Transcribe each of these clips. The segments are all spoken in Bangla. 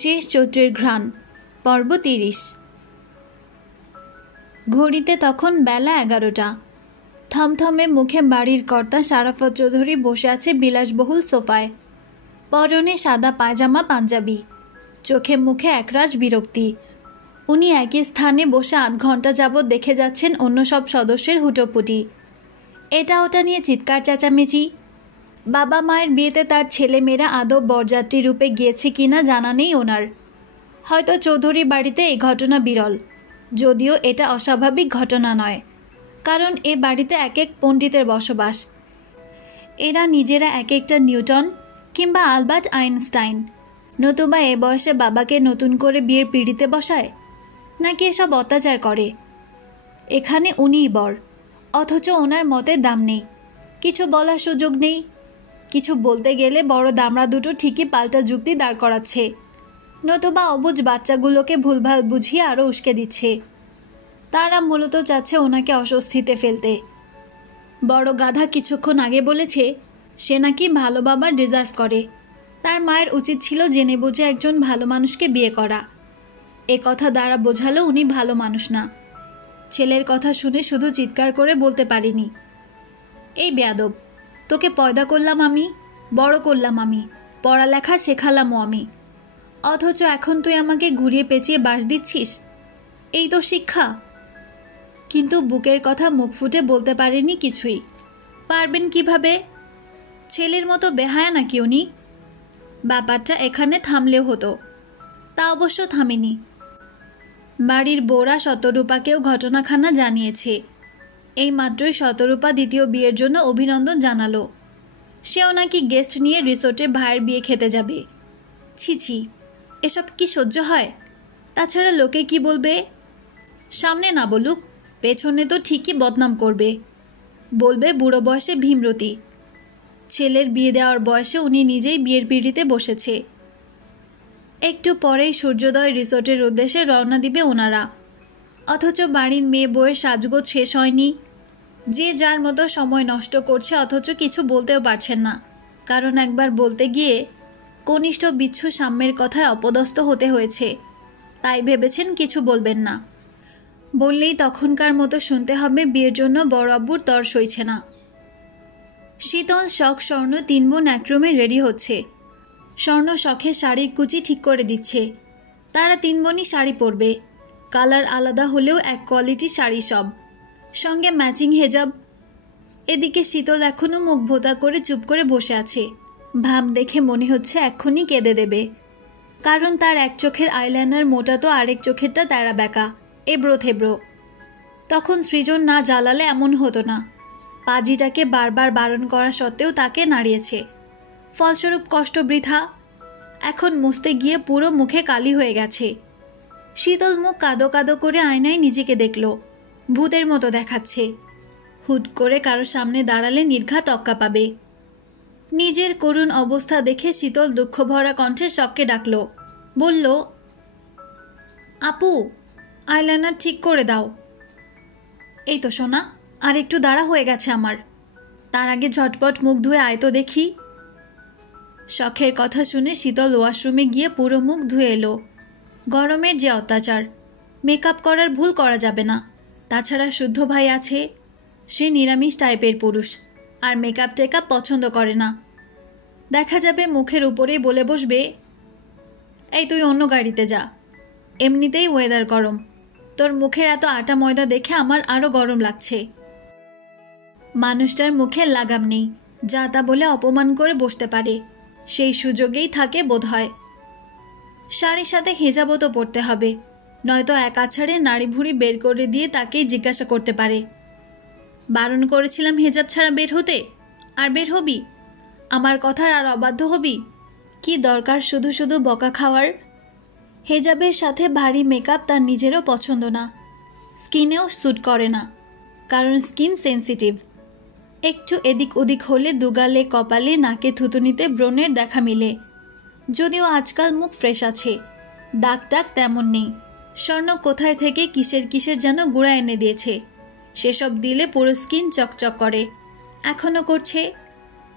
শেষ চৈত্রের ঘ্রাণ পর্ব ৩০। ঘড়িতে তখন বেলা ১১টা। থমথমে মুখে বাড়ির কর্তা শারাফত চৌধুরী বসে আছে বিলাসবহুল সোফায়। পরনে সাদা পায়জামা পাঞ্জাবি, চোখে মুখে একরাশ বিরক্তি। উনি একই স্থানে বসে ৮ ঘন্টা যাবৎ দেখে যাচ্ছেন অন্য সব সদস্যের হুটোপুটি, এটা ওটা নিয়ে চিৎকার চেঁচামেচি। বাবা মায়ের বিয়েতে তার ছেলেমেয়েরা আদৌ বরযাত্রী রূপে গিয়েছে কিনা জানা নেই ওনার। হয়তো চৌধুরী বাড়িতে এই ঘটনা বিরল, যদিও এটা অস্বাভাবিক ঘটনা নয়, কারণ এ বাড়িতে এক এক পণ্ডিতের বসবাস। এরা নিজেরা এক একটা নিউটন কিংবা আলবার্ট আইনস্টাইন। নতুবা এ বয়সে বাবাকে নতুন করে বিয়ের পিঁড়িতে বসায়, নাকি এসব অত্যাচার করে? এখানে উনিই বর, অথচ ওনার মতে দাম নেই, কিছু বলার সুযোগ নেই। কিছু বলতে গেলে বড় দামড়া দুটো ঠিকই পাল্টা যুক্তি দাঁড় করাচ্ছে, নতুবা অবুঝ বাচ্চাগুলোকে ভুলভাল বুঝিয়ে আরও উস্কে দিচ্ছে। তারা মূলত চাচ্ছে ওনাকে অস্বস্তিতে ফেলতে। বড় গাধা কিছুক্ষণ আগে বলেছে সে নাকি ভালো বাবা ডিজার্ভ করে, তার মায়ের উচিত ছিল জেনে বুঝে একজন ভালো মানুষকে বিয়ে করা। এ কথা দ্বারা বোঝালো উনি ভালো মানুষ না। ছেলের কথা শুনে শুধু চিৎকার করে বলতে পারিনি, এই বেয়াদব, তোকে পয়দা করলাম আমি, বড় করলাম আমি, পড়ালেখা শেখালামও আমি, অথচ এখন তুই আমাকে ঘুরিয়ে পেঁচিয়ে বাস দিচ্ছিস? এই তো শিক্ষা? কিন্তু বুকের কথা মুখ ফুটে বলতে পারেনি কিছুই। পারবেন কিভাবে? ছেলের মতো বেহায়া নাকি উনি? ব্যাপারটা এখানে থামলেও হতো, তা অবশ্য থামেনি। বাড়ির বউরা শতরূপাকেও ঘটনাখানা জানিয়েছে। এই মাত্রই শতরূপা দ্বিতীয় বিয়ের জন্য অভিনন্দন জানালো। সেও নাকি গেস্ট নিয়ে রিসোর্টে ভাইয়ের বিয়ে খেতে যাবে। ছি ছি, এসব কি সহ্য হয়? তাছাড়া লোকে কি বলবে? সামনে না বলুক, পেছনে তো ঠিকই বদনাম করবে। বলবে বুড়ো বয়সে ভীমরতি। ছেলের বিয়ে দেওয়ার বয়সে উনি নিজেই বিয়ের পিঁড়িতে বসেছে। একটু পরেই সূর্যোদয় রিসোর্টের উদ্দেশ্যে রওনা দিবে ওনারা, অথচ বাড়ির মেয়ে বউয়ের সাজগোজ শেষ হয়নি। যে যার মতো সময় নষ্ট করছে, অথচ কিছু বলতেও পারছেন না, কারণ একবার বলতে গিয়ে কনিষ্ঠ বিচ্ছু সাম্যের কথায় অপদস্থ হতে হয়েছে। তাই ভেবেছেন কিছু বলবেন না, বললেই তখনকার মতো শুনতে হবে বিয়ের জন্য বড় আব্বুর তর সইছে না। শীতল, শখ, স্বর্ণ ৩ বোন একরুমে রেডি হচ্ছে। স্বর্ণ শখে শাড়ির কুচি ঠিক করে দিচ্ছে। তারা ৩ বোনই শাড়ি পরবে, কালার আলাদা হলেও এক কোয়ালিটির শাড়ি সব, সঙ্গে ম্যাচিং হেজাব। এদিকে শীতল এখনও মুখ ভোতা করে চুপ করে বসে আছে। ভাব দেখে মনে হচ্ছে এক্ষুনি কেঁদে দেবে, কারণ তার এক চোখের আইলাইনার মোটা তো আরেক চোখেরটা তেরা বেঁকা, এবড়ো থেবড়ো। তখন সৃজন না জ্বালালে এমন হতো না। পাজিটাকে বারবার বারণ করা সত্ত্বেও তাকে নাড়িয়েছে, ফলস্বরূপ কষ্ট বৃথা। এখন মুছতে গিয়ে পুরো মুখে কালি হয়ে গেছে। শীতল মুখ কাদো কাদো করে আয়নায় নিজেকে দেখল, ভূতের মতো দেখাচ্ছে। হুট করে কারোর সামনে দাঁড়ালে নির্ঘাত অক্কা পাবে। নিজের করুণ অবস্থা দেখে শীতল দুঃখভরা কণ্ঠে শখকে ডাকল, বলল, আপু, আইলাইনার ঠিক করে দাও। এই তো সোনা, আর একটু দাঁড়া, হয়ে গেছে আমার। তার আগে ঝটপট মুখ ধুয়ে আয় তো দেখি। শখের কথা শুনে শীতল ওয়াশরুমে গিয়ে পুরো মুখ ধুয়ে এলো। গরমের যে অত্যাচার, মেকআপ করার ভুল করা যাবে না। তাছাড়া শুদ্ধ ভাই আছে, সে নিরামিষ টাইপের পুরুষ, আর মেকআপ টেকআপ পছন্দ করে না। দেখা যাবে মুখের উপরেই বলে বসবে, এই তুই অন্য গাড়িতে যা, এমনিতেই ওয়েদার গরম, তোর মুখের এত আটা ময়দা দেখে আমার আরও গরম লাগছে। মানুষটার মুখে লাগাম নেই, যা তা বলে অপমান করে বসতে পারে, সেই সুযোগেই থাকে বোধহয়। শাড়ির সাথে হেজাবও তো পড়তে হবে, নয়তো এক আছাড়ে নাড়ি ভুড়ি বের করে দিয়ে তাকেই জিজ্ঞাসা করতে পারে, বারণ করেছিলাম হেজাব ছাড়া বের হতে, আর বের হবি? আমার কথার আর অবাধ্য হবি? কি দরকার শুধু শুধু বকা খাওয়ার? হেজাবের সাথে ভারী মেকআপ তার নিজেরও পছন্দ না, স্কিনেও স্যুট করে না, কারণ স্কিন সেন্সিটিভ। একটু এদিক ওদিক হলে দুগালে, কপালে, নাকে, থুতুনিতে ব্রণের দেখা মিলে। যদিও আজকাল মুখ ফ্রেশ আছে, দাগ টাগ তেমন নেই। স্বর্ণ কোথায় থেকে কিসের কিসের যেন গুঁড়া এনে দিয়েছে, সেসব দিলে পুরো স্কিন চকচক করে, এখনও করছে।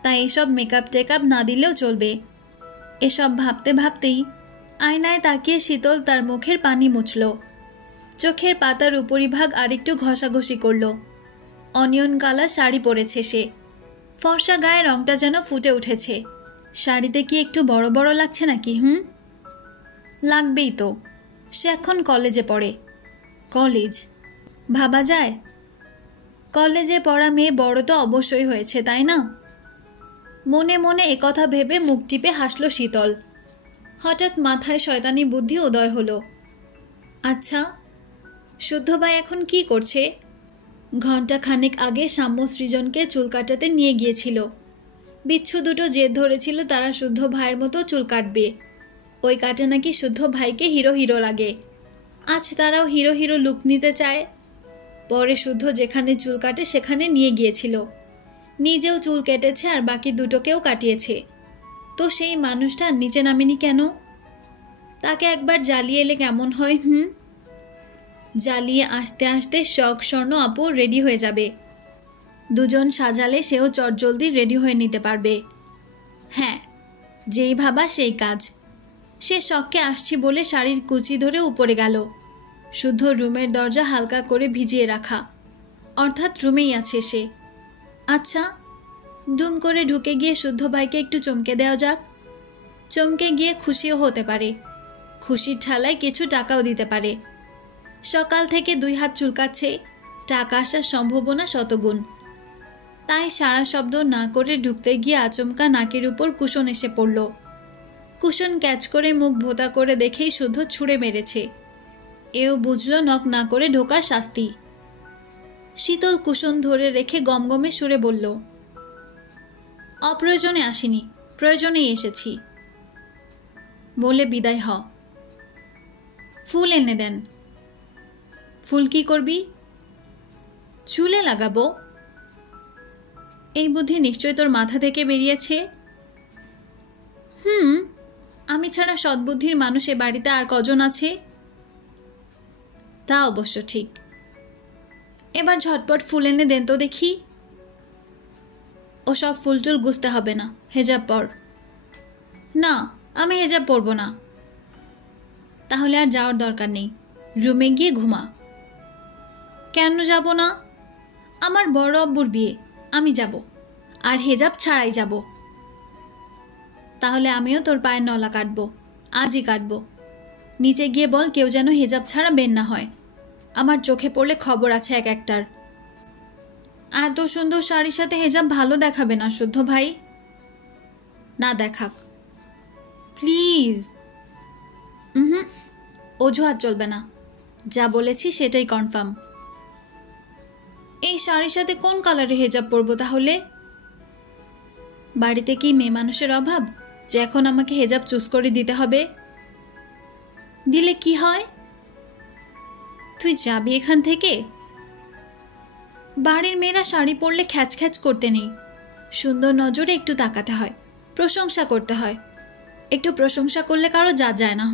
তাই এসব মেকআপ টেকআপ না দিলেও চলবে। এসব ভাবতে ভাবতেই আয়নায় তাকিয়ে শীতল তার মুখের পানি মুছল। চোখের পাতার উপরিভাগ আরেকটু ঘষাঘষি করল। অনিয়ন কালার শাড়ি পরেছে সে। ফর্সা গায়ে রংটা যেন ফুটে উঠেছে। শাড়িতে কি একটু বড় বড় লাগছে নাকি? লাগবেই তো। সে এখন কলেজে পড়ে। কলেজ ভাবা যায়? কলেজে পড়া মেয়ে বড় তো অবশ্যই হয়েছে, তাই না? মনে মনে একথা ভেবে মুখ টিপে হাসল শীতল। হঠাৎ মাথায় শয়তানি বুদ্ধি উদয় হলো। আচ্ছা, শুদ্ধ ভাই এখন কি করছে? ঘণ্টা খানেক আগে সাম্য সৃজনকে চুল কাটাতে নিয়ে গিয়েছিল। বিচ্ছু দুটো জেদ ধরেছিল তারা শুদ্ধ ভাইয়ের মতো চুল কাটবে। ওই কাটে নাকি শুদ্ধ ভাইকে হিরো হিরো লাগে। আজ তারাও হিরো হিরো লুক নিতে চায়। পরে শুদ্ধ যেখানে চুল কাটে সেখানে নিয়ে গিয়েছিল। নিজেও চুল কেটেছে আর বাকি দুটোকেও কাটিয়েছে। তো সেই মানুষটা নিচে নামেনি কেন? তাকে একবার জ্বালিয়ে এলে কেমন হয়? জ্বালিয়ে আসতে আসতে শখ স্বর্ণ আপু রেডি হয়ে যাবে। দুজন সাজালে সেও চটজলদি রেডি হয়ে নিতে পারবে। হ্যাঁ, যেই ভাবা সেই কাজ। সে শখকে আসছি বলে শাড়ির কুচি ধরে উপরে গেল। শুদ্ধ রুমের দরজা হালকা করে ভিজিয়ে রাখা, অর্থাৎ রুমেই আছে সে। আচ্ছা, দুম করে ঢুকে গিয়ে শুদ্ধ ভাইকে একটু চমকে দেওয়া যাক। চমকে গিয়ে খুশিও হতে পারে। খুশির ঠালায় কিছু টাকাও দিতে পারে। সকাল থেকে 2 হাত চুলকাচ্ছে, টাকা আসার সম্ভাবনা শতগুণ। তাই সারা শব্দ না করে ঢুকতে গিয়ে আচমকা নাকের উপর কুশন এসে পড়ল। কুশন ক্যাচ করে মুখ ভোঁতা করে দেখেই শুদ্ধ ছুঁড়ে মেরেছে। এও বুঝল নখ না করে ঢোকার শাস্তি। শীতল কুশন ধরে রেখে গমগমে সুরে বলল, অপ্রয়োজনে আসিনি, প্রয়োজনেই এসেছি। বলে বিদায় হ। ফুল এনে দেন। ফুল কি করবি? চুলে লাগাবো। এই বুদ্ধি নিশ্চয় তোর মাথা থেকে বেরিয়েছে। আমি ছাড়া সদ্বুদ্ধির মানুষ এ বাড়িতে আর কজন আছে? তা অবশ্য ঠিক। এবার ঝটপট ফুল এনে দেন তো দেখি। ওসব ফুলটুল গুছতে হবে না, হেজাব পর। না, আমি হেজাব পরব না। তাহলে আর যাওয়ার দরকার নেই, রুমে গিয়ে ঘুমা। কেন যাব না? আমার বড় আব্বুর বিয়ে, আমি যাব, আর হেজাব ছাড়াই যাব। তাহলে আমিও তোর পায়ের নলা কাটবো, আজই কাটবো। নিচে গিয়ে বল কেউ যেন হেজাব ছাড়া বের না হয়। আমার চোখে পড়লে খবর আছে এক একটার। এত সুন্দর শাড়ির সাথে হেজাব ভালো দেখাবে না শুদ্ধ ভাই। না দেখাক প্লিজ। অজুহাত চলবে না, যা বলেছি সেটাই কনফার্ম। এই শাড়ির সাথে কোন কালারে হেজাব পরবো তাহলে? বাড়িতে কি মেয়ে মানুষের অভাব যে এখন আমাকে হেজাব চুজ করে দিতে হবে? দিলে কি হয়? তুই যাবি এখান থেকে? বাড়ির মেয়েরা শাড়ি পরলে খ্যাচ খ্যাচ করতে নেই, সুন্দর নজরে একটু তাকাতে হয়, প্রশংসা করতে হয়। একটু প্রশংসা করলে কারো যা যায় না।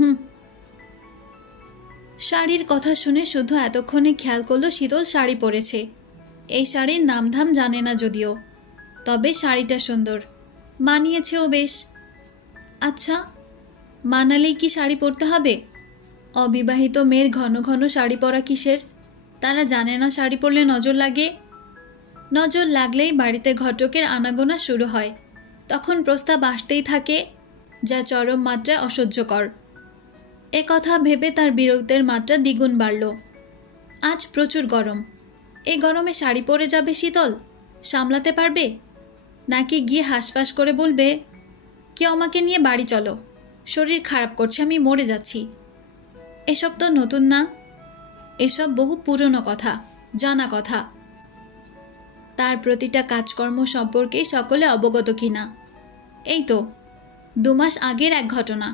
শাড়ির কথা শুনে শুধু এতক্ষণে খেয়াল করলো শীতল শাড়ি পরেছে। এই শাড়ির নামধাম জানে না যদিও, তবে শাড়িটা সুন্দর, মানিয়েছেও বেশ। আচ্ছা, মানালেই কি শাড়ি পরতে হবে? অবিবাহিত মেয়ের ঘন ঘন শাড়ি পরা কিসের? তারা জানে না শাড়ি পরলে নজর লাগে। নজর লাগলেই বাড়িতে ঘটকের আনাগোনা শুরু হয়। তখন প্রস্তাব আসতেই থাকে, যা চরম মাত্রায় অসহ্যকর। কথা ভেবে তার বিরক্তের মাত্রা দ্বিগুণ বাড়ল। আজ প্রচুর গরম। এই গরমে শাড়ি পরে যাবে শীতল? সামলাতে পারবে? নাকি গিয়ে হাঁসফাঁস করে বলবে, কেউ আমাকে নিয়ে বাড়ি চলো, শরীর খারাপ করছে, আমি মরে যাচ্ছি। এসব তো নতুন না, এসব বহু পুরনো কথা, জানা কথা। তার প্রতিটা কাজকর্ম সম্পর্কে সকলে অবগত কিনা। এই তো 2 মাস আগের এক ঘটনা।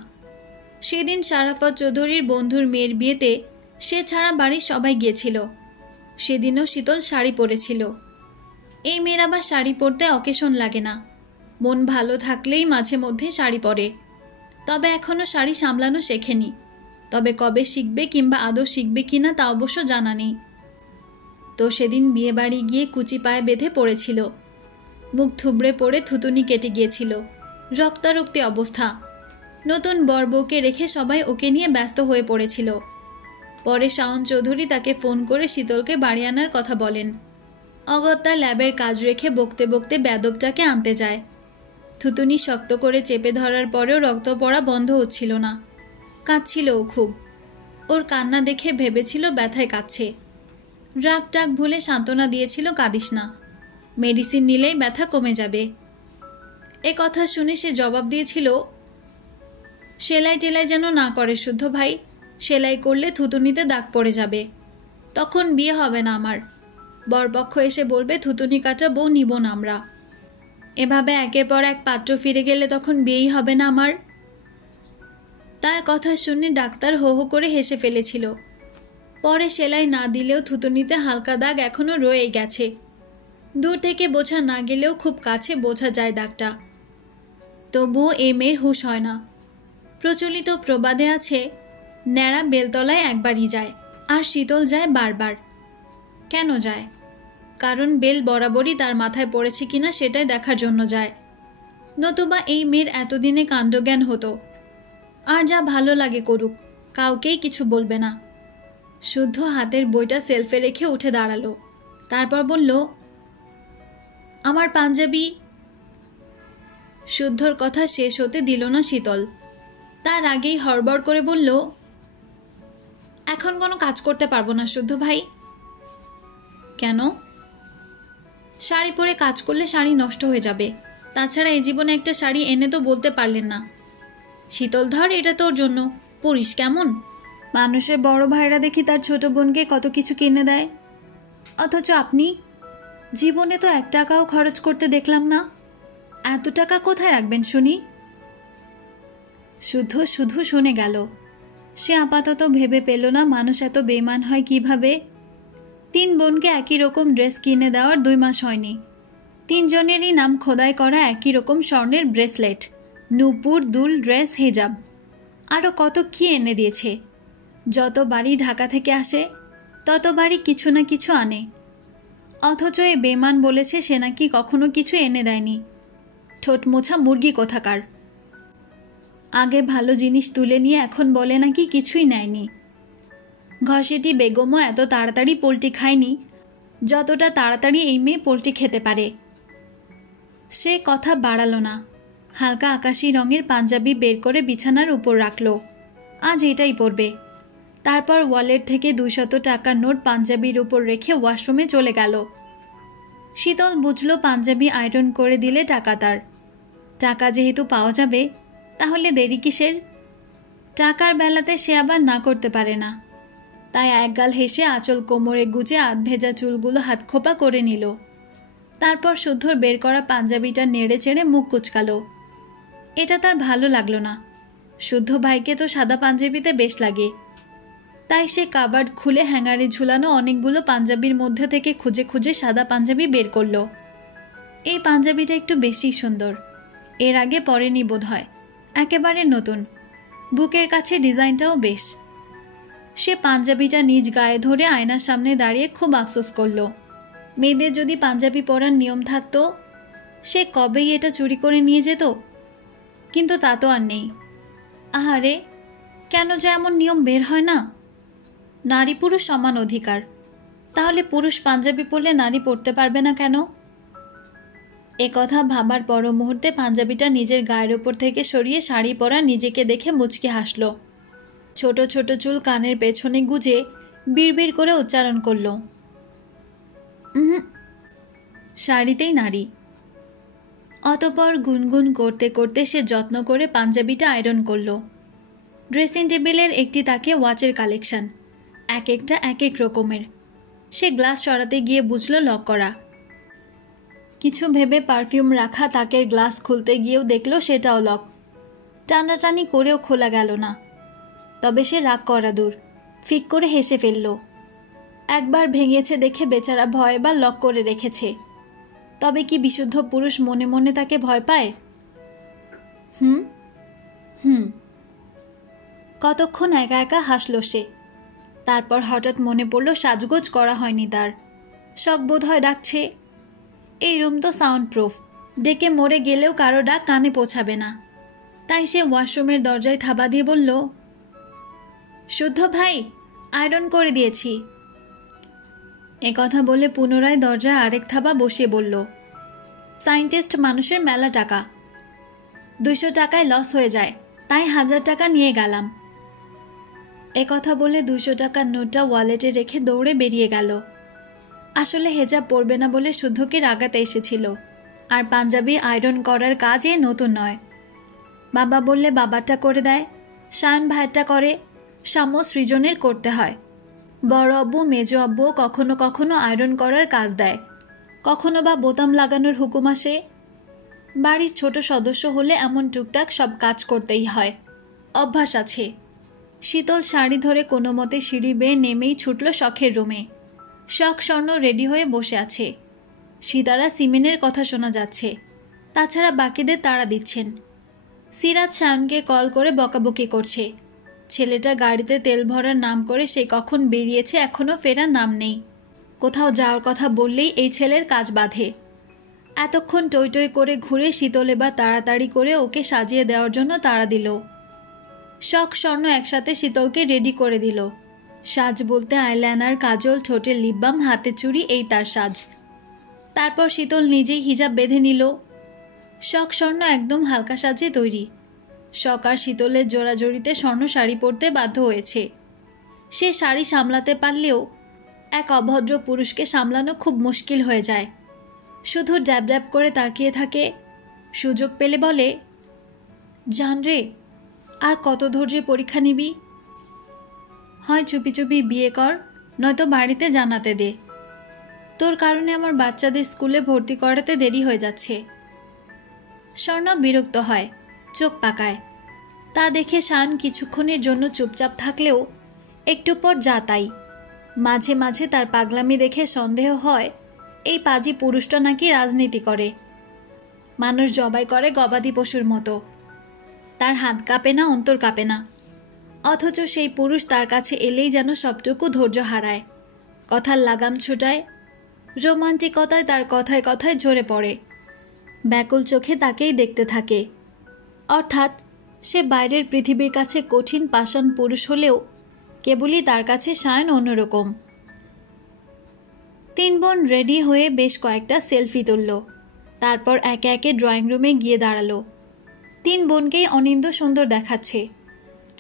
সেদিন শারাফত চৌধুরীর বন্ধুর মেয়ের বিয়েতে সে ছাড়া বাড়ির সবাই গিয়েছিল। সেদিনও শীতল শাড়ি পরেছিল। এই মেয়ের আবার শাড়ি পরতে অকেশন লাগে না, মন ভালো থাকলেই মাঝে মধ্যে শাড়ি পরে। তবে এখনও শাড়ি সামলানো শেখেনি। তবে কবে শিখবে কিংবা আদৌ শিখবে কিনা তা অবশ্য জানা নেই। তো সেদিন বিয়ে বাড়ি গিয়ে কুচি পায়ে বেঁধে পড়েছিল। মুখ থুবড়ে পড়ে থুতুনি কেটে গিয়েছিল, রক্তারক্তি অবস্থা। নতুন বর বউকে রেখে সবাই ওকে নিয়ে ব্যস্ত হয়ে পড়েছিল। পরে শাওন চৌধুরী তাকে ফোন করে শীতলকে বাড়ি আনার কথা বলেন। অগত্যা ল্যাবের কাজ রেখে বকতে বকতে বেদবটাকে আনতে যায়। থুতুনি শক্ত করে চেপে ধরার পরেও রক্ত পড়া বন্ধ হচ্ছিল না। কাঁদছিল ও খুব। ওর কান্না দেখে ভেবেছিল ব্যথায় কাঁদছে। রাগ টাগ ভুলে সান্ত্বনা দিয়েছিল, কাঁদিস না, মেডিসিন নিলেই ব্যথা কমে যাবে। এ কথা শুনে সে জবাব দিয়েছিল, সেলাই টেলাই যেন না করে শুদ্ধ ভাই, সেলাই করলে থুতুনিতে দাগ পড়ে যাবে, তখন বিয়ে হবে না আমার। বরপক্ষ এসে বলবে থুতুনি কাটা বউ নিব না আমরা। এভাবে একের পর এক পাত্র ফিরে গেলে তখন বিয়েই হবে না আমার। তার কথা শুনে ডাক্তার হো হো করে হেসে ফেলেছিল। পরে সেলাই না দিলেও থুতুনিতে হালকা দাগ এখনও রয়ে গেছে। দূর থেকে বোঝা না গেলেও খুব কাছে বোঝা যায় দাগটা। তবুও এ মেয়ের হুঁশ হয় না। প্রচলিত প্রবাদে আছে, ন্যাড়া বেলতলায় একবারই যায়, আর শীতল যায় বারবার। কেন যায়? কারণ বেল বরাবরই তার মাথায় পড়েছে কিনা সেটাই দেখার জন্য যায়। নতুবা এই মেয়ের এতদিনে কাণ্ডজ্ঞান হতো। আর যা ভালো লাগে করুক, কাউকেই কিছু বলবে না। শুদ্ধ হাতের বইটা সেলফে রেখে উঠে দাঁড়ালো। তারপর বলল, আমার পাঞ্জাবি। শুদ্ধর কথা শেষ হতে দিল না শীতল। তার আগেই হড়বড় করে বলল, এখন কোনো কাজ করতে পারবো না শুদ্ধ ভাই। কেন? শাড়ি পরে কাজ করলে শাড়ি নষ্ট হয়ে যাবে। তাছাড়া এই জীবনে একটা শাড়ি এনে তো বলতে পারলেন না। শীতল, ধর এটা তোর জন্য, পরিস কেমন? মানুষের বড় ভাইরা দেখি তার ছোট বোনকে কত কিছু কিনে দেয়, অথচ আপনি জীবনে তো 1 টাকাও খরচ করতে দেখলাম না। এত টাকা কোথায় রাখবেন শুনি? শুধু শুধু শুনে গেল। সে আপাতত ভেবে পেল না মানুষ এত বেইমান হয় কিভাবে। 3 বোনকে একই রকম ড্রেস কিনে দেওয়ার 2 মাস হয়নি। 3 জনেরই নাম খোদাই করা একই রকম স্বর্ণের ব্রেসলেট, নূপুর, দুল, ড্রেস, হিজাব, আরও কত কি এনে দিয়েছে। যত বাড়ি ঢাকা থেকে আসে তত বাড়ি কিছু না কিছু আনে। অথচ এই বেমান বলেছে সে নাকি কখনো কিছু এনে দেয়নি। ঠোঁট মোছা মুরগি কোথাকার। আগে ভালো জিনিস তুলে নিয়ে এখন বলে নাকি কিছুই নেয়নি। ঘসেটি বেগমও এত তাড়াতাড়ি পোলট্রি খায়নি যতটা তাড়াতাড়ি এই মেয়ে পোলট্রি খেতে পারে। সে কথা বাড়ালো না। হালকা আকাশি রঙের পাঞ্জাবি বের করে বিছানার উপর রাখল। আজ এটাই পরবে। তারপর ওয়ালেট থেকে 200 টাকার নোট পাঞ্জাবির উপর রেখে ওয়াশরুমে চলে গেল। শীতল বুঝল পাঞ্জাবি আয়রন করে দিলে টাকা তার। টাকা যেহেতু পাওয়া যাবে তাহলে দেরি কিসের? টাকার বেলাতে সে আবার না করতে পারে না। তাই একগাল হেসে আঁচল কোমরে গুজে আধ ভেজা চুলগুলো হাতখোপা করে নিল। তারপর শুদ্ধর বের করা পাঞ্জাবিটা নেড়ে চেড়ে মুখ কুচকালো। এটা তার ভালো লাগলো না। শুদ্ধ ভাইকে তো সাদা পাঞ্জাবিতে বেশ লাগে। তাই সে কাবার্ড খুলে হ্যাঙ্গারে ঝুলানো অনেকগুলো পাঞ্জাবির মধ্যে থেকে খুঁজে খুঁজে সাদা পাঞ্জাবি বের করল। এই পাঞ্জাবিটা একটু বেশি সুন্দর। এর আগে পরেনি বোধ হয়। একেবারে নতুন। বুকের কাছে ডিজাইনটাও বেশ। সে পাঞ্জাবিটা নিজ গায়ে ধরে আয়নার সামনে দাঁড়িয়ে খুব আফসোস করল। মেয়েদের যদি পাঞ্জাবি পরার নিয়ম থাকতো সে কবেই এটা চুরি করে নিয়ে যেত। কিন্তু তা তো আর নেই। আহারে, কেন যে এমন নিয়ম বের হয় না? নারী পুরুষ সমান অধিকার। তাহলে পুরুষ পাঞ্জাবি পরলে নারী পরতে পারবে না কেন? এ কথা ভাবার পর মুহূর্তে পাঞ্জাবিটা নিজের গায়ের ওপর থেকে সরিয়ে শাড়ি পরা নিজেকে দেখে মুচকি হাসল। ছোট ছোট চুল কানের পেছনে গুজে বিড়বিড় করে উচ্চারণ করল, শাড়িতেই নারী। অতপর গুনগুন করতে করতে সে যত্ন করে পাঞ্জাবিটা আয়রন করল। ড্রেসিং টেবিলের একটি তাকে ওয়াচের কালেকশন, এক একটা এক এক রকমের। সে গ্লাস সরাতে গিয়ে বুঝল লক করা। কিছু ভেবে পারফিউম রাখা তাকের গ্লাস খুলতে গিয়েও দেখল সেটাও লক। টানাটানি করেও খোলা গেল না। তবে সে রাগ করা দূর, ফিক করে হেসে ফেলল। একবার ভেঙেছে দেখে বেচারা ভয় বা লক করে রেখেছে। তবে কি বিশুদ্ধ পুরুষ মনে মনে তাকে ভয় পায়? কতক্ষণ একা একা হাসল সে। তারপর হঠাৎ মনে পড়ল সাজগোজ করা হয়নি তার। শখ বোধ হয় ডাকছে। এই রুম তো সাউন্ড প্রুফ, ডেকে মরে গেলেও কারো ডাক কানে পৌঁছাবে না। তাই সে ওয়াশরুমের দরজায় থাবা দিয়ে বলল, শুদ্ধ ভাই, আয়রন করে দিয়েছি। কথা বলে পুনরায় দরজায় আরেক থাবা বসিয়ে বলল, সায়েন্টিস্ট মানুষের মেলা টাকা, 200 টাকায় লস হয়ে যায়, তাই 1000 টাকা নিয়ে গেলাম। কথা বলে 200 টাকার নোটটা ওয়ালেটে রেখে দৌড়ে বেরিয়ে গেল। আসলে হেজাব পরবে না বলে শুদ্ধকে রাগাতে এসেছিল, আর পাঞ্জাবি আয়রন করার কাজ এ নতুন নয়। বাবা বললে বাবারটা করে দেয়, সায়ন ভাইয়েরটা করে, সাম্য সৃজনের করতে হয়। বড় আব্বু মেজ আব্বু কখনো কখনো আয়রন করার কাজ দেয়, কখনো বা বোতাম লাগানোর হুকুম আসে। বাড়ির ছোট সদস্য হলে এমন টুকটাক সব কাজ করতেই হয়, অভ্যাস আছে। শীতল শাড়ি ধরে কোনো মতে সিঁড়ি বেয়ে নেমেই ছুটল শখের রুমে। শখ স্বর্ণ রেডি হয়ে বসে আছে। সিতারা সিমিনের কথা শোনা যাচ্ছে, তাছাড়া বাকিদের তাড়া দিচ্ছেন। সিরাজ সায়নকে কল করে বকাবকি করছে। ছেলেটা গাড়িতে তেল ভরার নাম করে সে কখন বেরিয়েছে, এখনও ফেরার নাম নেই। কোথাও যাওয়ার কথা বললেই এই ছেলের কাজ বাঁধে। এতক্ষণ টই টই করে ঘুরে শীতল এবার তাড়াতাড়ি করে ওকে সাজিয়ে দেওয়ার জন্য তাড়া দিল। শখ স্বর্ণ একসাথে শীতলকে রেডি করে দিল। সাজ বলতে আইলাইনার, কাজল, ঠোঁটে লিপ বাম, হাতে চুড়ি, এই তার সাজ। তারপর শীতল নিজেই হিজাব বেঁধে নিল। শখ স্বর্ণ একদম হালকা সাজে তৈরি। শখ আর শীতলের জোড়াজড়িতে স্বর্ণ শাড়ি পরতে বাধ্য হয়েছে। সে শাড়ি সামলাতে পারলেও এক অভদ্র পুরুষকে সামলানো খুব মুশকিল হয়ে যায়। শুধু ড্যাব ড্যাব করে তাকিয়ে থাকে। সুযোগ পেলে বলে, জান রে, আর কত ধৈর্যের পরীক্ষা নিবি? হয় চুপি চুপি বিয়ে কর, নয়তো বাড়িতে জানাতে দে। তোর কারণে আমার বাচ্চাদের স্কুলে ভর্তি করাতে দেরি হয়ে যাচ্ছে। স্বর্ণ বিরক্ত হয়, চোখ পাকায়। তা দেখে শান কিছুক্ষণের জন্য চুপচাপ থাকলেও একটু পর যা তাই। মাঝে মাঝে তার পাগলামি দেখে সন্দেহ হয় এই পাজি পুরুষটা নাকি রাজনীতি করে। মানুষ জবাই করে গবাদি পশুর মতো, তার হাত কাঁপে না, অন্তর কাঁপে না। অথচ সেই পুরুষ তার কাছে এলেই যেন সবটুকু ধৈর্য হারায়, কথার লাগাম ছুটায়। রোমান্টিকতায় তার কথায় কথায় ঝরে পড়ে। ব্যাকুল চোখে তাকেই দেখতে থাকে। অর্থাৎ সে বাইরের পৃথিবীর কাছে কঠিন পাষাণ পুরুষ হলেও কেবলই তার কাছে সায়ন অন্যরকম। 3 বোন রেডি হয়ে বেশ কয়েকটা সেলফি তুলল। তারপর একে একে ড্রয়িং রুমে গিয়ে দাঁড়ালো। 3 বোনকেই অনিন্দ্য সুন্দর দেখাচ্ছে।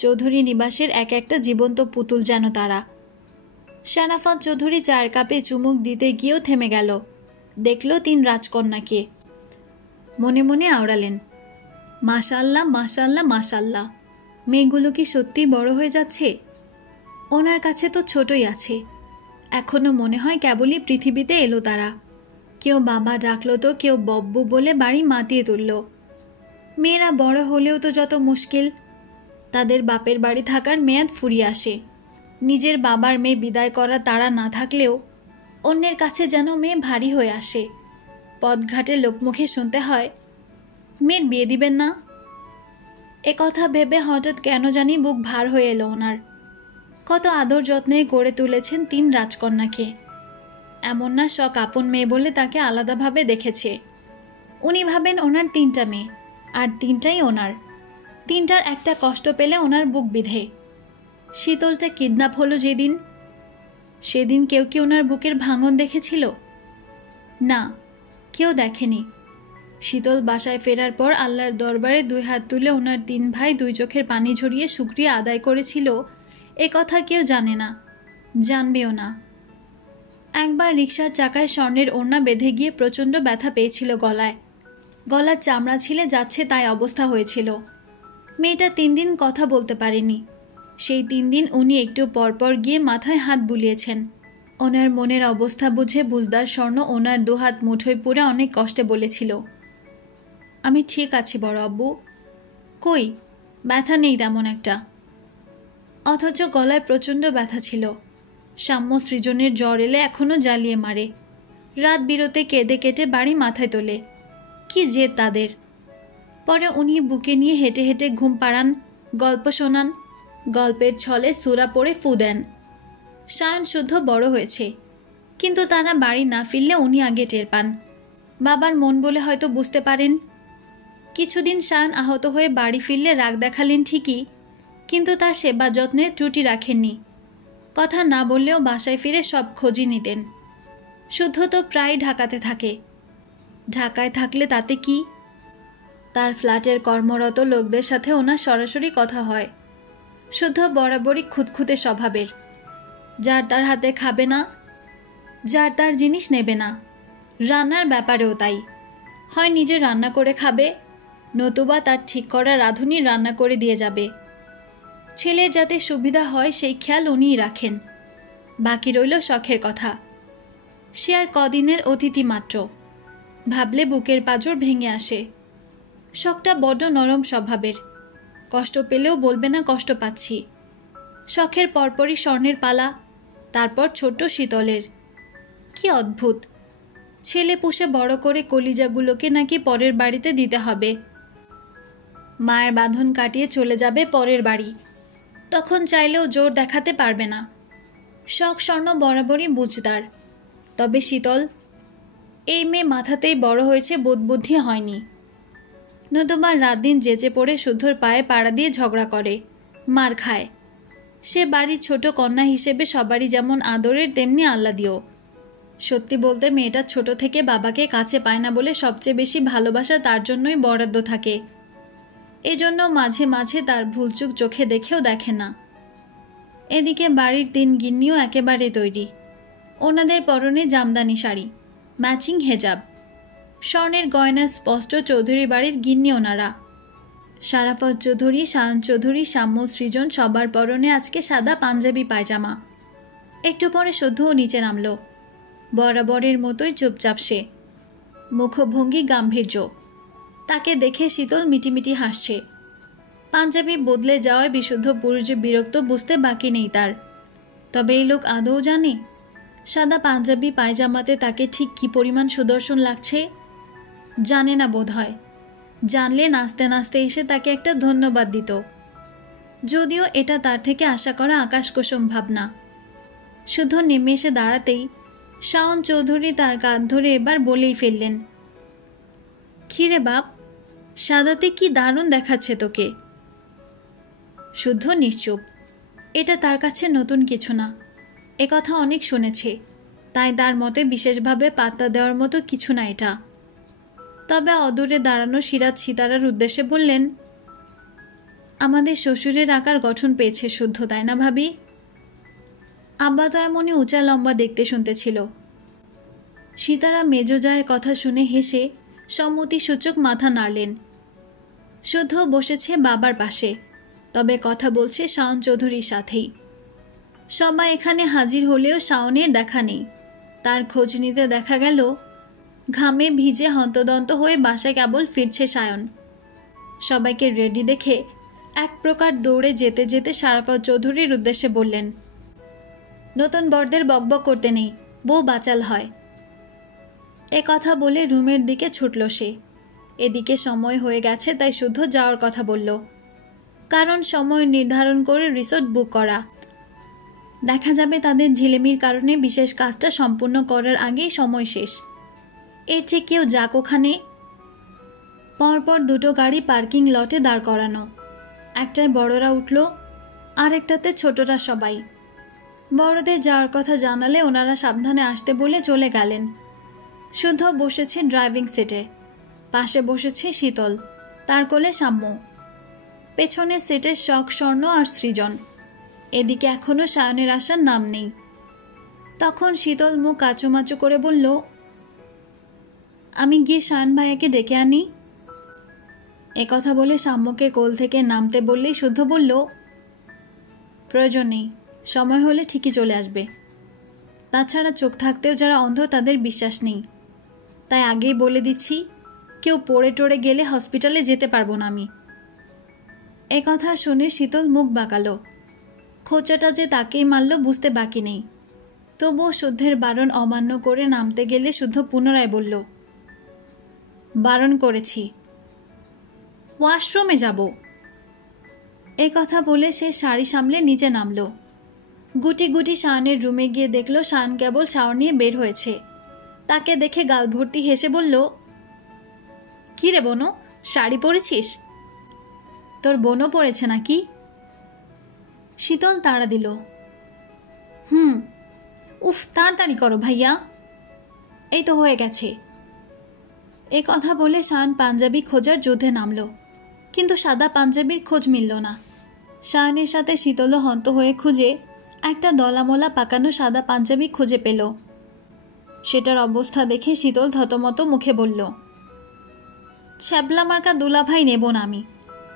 চৌধুরী নিবাসের এক একটা জীবন্ত পুতুল যেন তারা। শারাফত চৌধুরী চায়ের কাপে চুমুক দিতে গিয়েও থেমে গেল। দেখল 3 রাজকন্যাকে। মনে মনে আওড়ালেন, মাশাল্লাহ মাশাল্লাহ মাশাল্লাহ, মেয়েগুলো কি সত্যি বড় হয়ে যাচ্ছে? ওনার কাছে তো ছোটই আছে। এখনো মনে হয় কেবলই পৃথিবীতে এলো তারা। কেউ বাবা ডাকলো তো কেউ বব্বু বলে বাড়ি মাতিয়ে তুলল। মেয়েরা বড় হলেও তো যত মুশকিল। তাদের বাপের বাড়ি থাকার মেয়াদ ফুরিয়ে আসে। নিজের বাবার মেয়ে বিদায় করা তারা না থাকলেও অন্যের কাছে যেন মেয়ে ভারী হয়ে আসে। পথঘাটে লোকমুখে শুনতে হয়, মেয়ের বিয়ে দিবেন না। কথা ভেবে হঠাৎ কেন জানি বুক ভার হয়ে এলো ওনার। কত আদর যত্নে গড়ে তুলেছেন 3 রাজকন্যাকে। এমন না শখ আপন মেয়ে বলে তাকে আলাদাভাবে দেখেছে। উনি ভাবেন ওনার 3টা মেয়ে, আর 3টাই ওনার। 3টার একটা কষ্ট পেলে ওনার বুক বিধে। শীতলটা কিডন্যাপ হলো যেদিন, সেদিন কেউ কি ওনার বুকের ভাঙন দেখেছিল? না, কেউ দেখেনি। শীতল বাসায় ফেরার পর আল্লাহর দরবারে 2 হাত তুলে ওনার 3 ভাই 2 চোখের পানি ঝরিয়ে শুকরিয়া আদায় করেছিল, এ কথা কেউ জানে না, জানবেও না। একবার রিকশার চাকায় স্বর্ণের ওড়না বেঁধে গিয়ে প্রচণ্ড ব্যথা পেয়েছিল গলায়। গলার চামড়া ছিলে যাচ্ছে তাই অবস্থা হয়েছিল। মেয়েটা 3 দিন কথা বলতে পারেনি। সেই 3 দিন উনি একটু পরপর গিয়ে মাথায় হাত বুলিয়েছেন। ওনার মনের অবস্থা বুঝে বুঝদার স্বর্ণ ওনার 2 হাত মুঠোয় পুরে অনেক কষ্টে বলেছিল, আমি ঠিক আছি বড় আব্বু, কই ব্যথা নেই তেমন একটা। অথচ গলায় প্রচণ্ড ব্যথা ছিল। সাম্য সৃজনের জ্বর এলে এখনও জ্বালিয়ে মারে। রাত বিরতে কেঁদে কেটে বাড়ি মাথায় তোলে। কি জেদ তাদের। পরে উনি বুকে নিয়ে হেঁটে হেঁটে ঘুম পাড়ান, গল্প শোনান, গল্পের ছলে সূরা পড়ে ফু দেন। সায়ন শুদ্ধ বড় হয়েছে, কিন্তু তারা বাড়ি না ফিরলে উনি আগে টের পান। বাবার মন বলে হয়তো বুঝতে পারেন। কিছুদিন শায়ন আহত হয়ে বাড়ি ফিরলে রাগ দেখালেন ঠিকই, কিন্তু তার সেবা যত্নের ত্রুটি রাখেননি। কথা না বললেও বাসায় ফিরে সব খোঁজই নিতেন। শুদ্ধ তো প্রায় ঢাকাতে থাকে। ঢাকায় থাকলে তাতে কি, তার ফ্ল্যাটের কর্মরত লোকদের সাথে ওনার সরাসরি কথা হয়। শুদ্ধ বরাবরই খুঁতখুঁতে স্বভাবের, যার তার হাতে খাবে না, যার তার জিনিস নেবে না। রান্নার ব্যাপারেও তাই, হয় নিজে রান্না করে খাবে, নতুবা তার ঠিক করা রাঁধুনি রান্না করে দিয়ে যাবে। ছেলের যাতে সুবিধা হয় সেই খেয়াল উনিই রাখেন। বাকি রইল শখের কথা। সে আর কদিনের অতিথি মাত্র, ভাবলে বুকের পাঁজর ভেঙে আসে। শখটা বড্ড নরম স্বভাবের, কষ্ট পেলেও বলবে না কষ্ট পাচ্ছি। শখের পরপরই স্বর্ণের পালা, তারপর ছোট্ট শীতলের। কি অদ্ভুত, ছেলে পুষে বড় করে কলিজাগুলোকে নাকি পরের বাড়িতে দিতে হবে। মায়ের বাঁধন কাটিয়ে চলে যাবে পরের বাড়ি, তখন চাইলেও জোর দেখাতে পারবে না। শখ স্বর্ণ বরাবরই বুঝদার, তবে শীতল এই মেয়ে মাথাতেই বড় হয়েছে, বোধবুদ্ধি হয়নি। নতুবা রাত দিন জেচে পড়ে শুদ্ধর পায়ে পাড়া দিয়ে ঝগড়া করে, মার খায়। সে বাড়ির ছোট কন্যা হিসেবে সবারই যেমন আদরের তেমনি আহ্লাদীয়। সত্যি বলতে মেয়েটা ছোট থেকে বাবাকে কাছে পায় না বলে সবচেয়ে বেশি ভালোবাসা তার জন্যই বরাদ্দ থাকে। এজন্য মাঝে মাঝে তার ভুলচুক চোখে দেখেও দেখে না। এদিকে বাড়ির 3 গিন্নিও একেবারে তৈরি। ওনাদের পরনে জামদানি শাড়ি, ম্যাচিং হেজাব, স্বর্ণের গয়না স্পষ্ট চৌধুরী বাড়ির গিন্নি ওনারা। সারাফত চৌধুরী, শায়ন চৌধুরী, সাম্য, সৃজন সবার পরনে আজকে সাদা পাঞ্জাবি পায়জামা। একটু পরে শুদ্ধও নিচে নামল। বরাবরের মতোই চুপচাপ সে, মুখভঙ্গি গাম্ভীর্য। তাকে দেখে শীতল মিটিমিটি হাসছে। পাঞ্জাবি বদলে যাওয়ায় বিশুদ্ধ পুরুষ যে বিরক্ত বুঝতে বাকি নেই তার। তবে এই লোক আদৌ জানে সাদা পাঞ্জাবি পায়জামাতে তাকে ঠিক কী পরিমাণ সুদর্শন লাগছে? জানে না বোধ হয়। জানলে নাচতে নাচতে এসে তাকে একটা ধন্যবাদ দিত। যদিও এটা তার থেকে আশা করা আকাশকুসুম ভাবনা। শুধু নেমে এসে দাঁড়াতেই শাওন চৌধুরী তার কাঁধ ধরে এবার বলেই ফেললেন, খিরে বাপ, সাদাতে কি দারুণ দেখাচ্ছে তোকে। শুদ্ধ নিশ্চুপ। এটা তার কাছে নতুন কিছু না, এ কথা অনেক শুনেছে, তাই তার মতে বিশেষভাবে পাত্তা দেওয়ার মতো কিছু না এটা। তবে অদূরে দাঁড়ানো সিরাজ সিতারার উদ্দেশ্যে বললেন, আমাদের শ্বশুরের আকার গঠন পেয়েছে শুদ্ধ, তাই না ভাবি? আব্বা তো এমনই উঁচা লম্বা দেখতে শুনতেছিল। সিতারা মেজজায়ের কথা শুনে হেসে সম্মতিসূচক মাথা নাড়লেন। শুদ্ধ বসেছে বাবার পাশে, তবে কথা বলছে শাওন চৌধুরীর সাথেই। সবাই এখানে হাজির হলেও শাওনের দেখা নেই। তার খোঁজ নিতে দেখা গেল ঘামে ভিজে হন্তদন্ত হয়ে বাসায় কেবল ফিরছে সায়ন। সবাইকে রেডি দেখে এক প্রকার দৌড়ে যেতে যেতে সারাফত চৌধুরীর উদ্দেশ্যে বললেন, নতুন বরদের বকবক করতে নেই, বউ বাচাল হয়। এ কথা বলে রুমের দিকে ছুটল সে। এদিকে সময় হয়ে গেছে, তাই শুদ্ধ যাওয়ার কথা বলল। কারণ সময় নির্ধারণ করে রিসোর্ট বুক করা। দেখা যাবে তাদের ঝিলেমির কারণে বিশেষ কাজটা সম্পূর্ণ করার আগেই সময় শেষ। এর চেয়ে কেউ যাক ওখানে। পরপর 2টো গাড়ি পার্কিং লটে দাঁড় করানো। একটায় বড়রা উঠল, আর একটাতে ছোটরা সবাই। বড়দের যাওয়ার কথা জানালে ওনারা সাবধানে আসতে বলে চলে গেলেন। শুদ্ধ বসেছে ড্রাইভিং সিটে, পাশে বসেছে শীতল, তার কোলে সাম্য। পেছনের সিটে শখ, স্বর্ণ আর সৃজন। এদিকে এখনো সায়নের আসার নাম নেই। তখন শীতল মুখ কাচুমাচু করে বলল, আমি গিয়ে শায়ন ভাইয়াকে ডেকে আনি। একথা বলে সাম্যকে কোল থেকে নামতে বললেই শুদ্ধ বলল, প্রয়োজন নেই, সময় হলে ঠিকই চলে আসবে। তাছাড়া চোখ থাকতেও যারা অন্ধ তাদের বিশ্বাস নেই, তাই আগেই বলে দিচ্ছি, কেউ পড়ে টড়ে গেলে হসপিটালে যেতে পারবো না আমি। একথা শুনে শীতল মুখ বাঁকালো। খোঁচাটা যে তাকেই মারল বুঝতে বাকি নেই। তবুও শুদ্ধের বারণ অমান্য করে নামতে গেলে শুদ্ধ পুনরায় বলল, বারণ করেছি, ওয়াশরুমে যাব। এ কথা বলে সে শাড়ি সামলে নিচে নামল। গুটি গুটি শায়নের রুমে গিয়ে দেখল শায়ন কেবল শাওয়ার নিয়ে বের হয়েছে। তাকে দেখে গাল ভর্তি হেসে বলল, কি রে বনু, শাড়ি পরেছিস? তোর বোনও পরেছে নাকি? শীতল তাড়া দিল। উফ, তাড়াতাড়ি করো ভাইয়া। এই তো হয়ে গেছে। এ কথা বলে শায়ন পাঞ্জাবি খোঁজার যুদ্ধে নামল, কিন্তু সাদা পাঞ্জাবির খোঁজ মিলল না। শায়নের সাথে শীতলও হন্ত হয়ে খুঁজে একটা দলামলা পাকানো সাদা পাঞ্জাবি খুঁজে পেল। সেটার অবস্থা দেখে শীতল থতমত মুখে বলল, ছ্যাবলা মার্কা দুলাভাই নেব না আমি,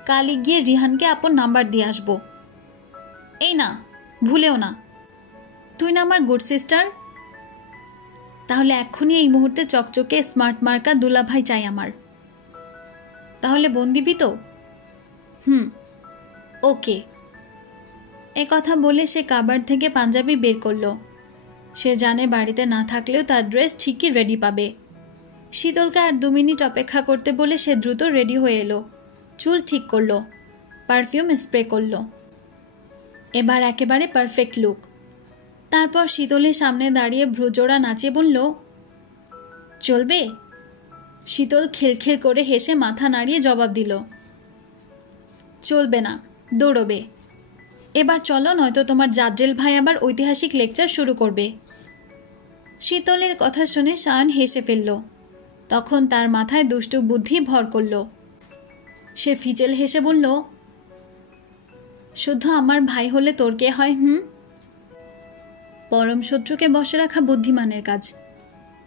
কালই গিয়ে রিহানকে আপন নাম্বার দিয়ে আসবো। এই না, ভুলেও না। তুই না আমার গুড সিস্টার? তাহলে এক্ষুনি এই মুহূর্তে চকচকে স্মার্ট মার্কা দুলাভাই চাই আমার। তাহলে বোন দিবি তো? ওকে। এ কথা বলে সে কাবার্ড থেকে পাঞ্জাবি বের করল। সে জানে বাড়িতে না থাকলেও তার ড্রেস ঠিকই রেডি পাবে। শীতলকে আর 2 মিনিট অপেক্ষা করতে বলে সে দ্রুত রেডি হয়ে এলো, চুল ঠিক করলো, পারফিউম স্প্রে করলো। এবার একেবারে পারফেক্ট লুক। তারপর শীতলের সামনে দাঁড়িয়ে ভ্রুজোড়া নাচিয়ে বলল, চলবে? শীতল খিলখিল করে হেসে মাথা নাড়িয়ে জবাব দিল, চলবে না, দৌড়বে। এবার চলো, নয়তো তোমার জাদ্রেল ভাই আবার ঐতিহাসিক লেকচার শুরু করবে। শীতলের কথা শুনে শায়ন হেসে ফেলল। তখন তার মাথায় দুষ্টু বুদ্ধি ভর করল। সে ফিচেল হেসে বলল, শুধু আমার ভাই হলে তোর কে হয়? পরম শত্রুকে বশে রাখা বুদ্ধিমানের কাজ।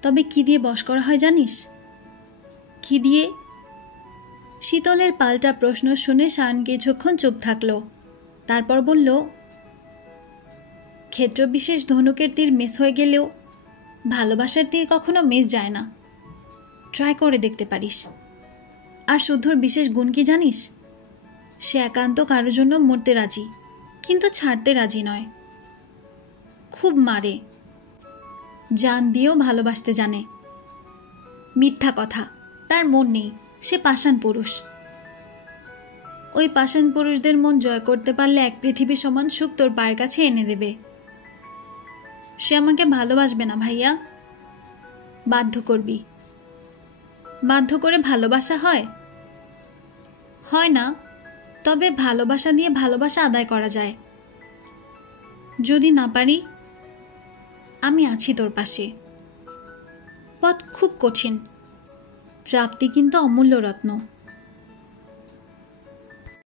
তবে কি দিয়ে বশ করা হয় জানিস? কি দিয়ে? শীতলের পাল্টা প্রশ্ন শুনে শায়ন কিছুক্ষণ চুপ থাকল। তারপর বলল, ক্ষেত্রবিশেষ ধনুকের তীর মিস হয়ে গেলেও ভালোবাসার তীর কখনো মিস যায় না। ট্রাই করে দেখতে পারিস। আর শুদ্ধর বিশেষ গুণ কি জানিস? সে একান্ত কারোর জন্য মরতে রাজি, কিন্তু ছাড়তে রাজি নয়। খুব মারে, জান দিয়েও ভালোবাসতে জানে। মিথ্যা কথা, তার মন নেই, সে পাষাণ পুরুষ। ওই পাষাণ পুরুষদের মন জয় করতে পারলে এক পৃথিবী সমান সুখ তোর পায়ের কাছে এনে দেবে। সে আমাকে ভালোবাসবে না ভাইয়া। বাধ্য করবি। বাধ্য করে ভালোবাসা হয়? হয় না, তবে ভালোবাসা দিয়ে ভালোবাসা আদায় করা যায়। যদি না পারি, আমি আছি তোর পাশে। পথ খুব কঠিন, প্রাপ্তি কিন্তু অমূল্য রত্ন।